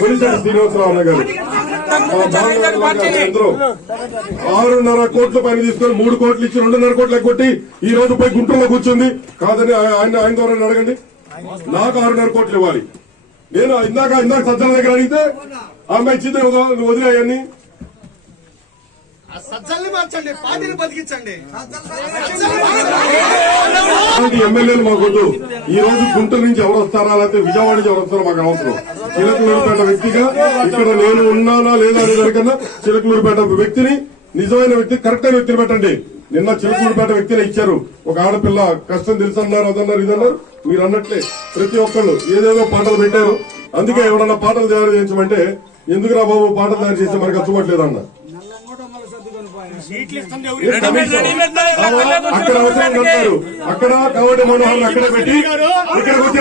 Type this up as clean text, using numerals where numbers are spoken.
శ్రీనివాసరావు అన్న గారు 6.5 కోట్ల పైన తీసుకొని 3 కోట్లు ఇచ్చి 2.5 కోట్లు ఎగ్గొట్టి ఈ రోజు పోయి గుంటూరులో కూర్చుంది కాదని ఆయన ద్వారా అడగండి. నాకు 6.5 కోట్లు ఇవ్వాలి. నేను ఇందాక సజ్జల దగ్గర అడిగితే అమ్మాయి ఇచ్చింది వదిలేయన్ని ఎమ్మెల్యేలు మాకొద్దు. ఈ రోజు గుంటూరు నుంచి ఎవరు వస్తారా లేకపోతే విజయవాడ నుంచి ఎవరు వస్తారో మాకు అవసరం. చిలకలూరుపేట వ్యక్తిగా ఇక్కడ నేను ఉన్నానా లేదా అనే దానికన్నా చిలకలూరుపేట వ్యక్తిని నిజమైన వ్యక్తి కరెక్ట్ అయిన వ్యక్తిని పెట్టండి. నిన్న చిలకలూరుపేట వ్యక్తిని ఇచ్చారు. ఒక ఆడపిల్ల కష్టం తెలుసన్నారు, అదన్నారు, ఇదన్నారు. మీరు అన్నట్లే ప్రతి ఒక్కళ్ళు ఏదేదో పాటలు పెట్టారు. అందుకే ఎవరన్నా పాటలు తయారు చేయించమంటే ఎందుకురా బాబు పాటలు తయారు చేస్తే మనకు అచ్చుకోవట్లేదు అన్న. అక్కడ అవసరం కట్టారు. అక్కడ కాబట్టి మనోహర్ అక్కడ పెట్టి ఇక్కడికి వచ్చి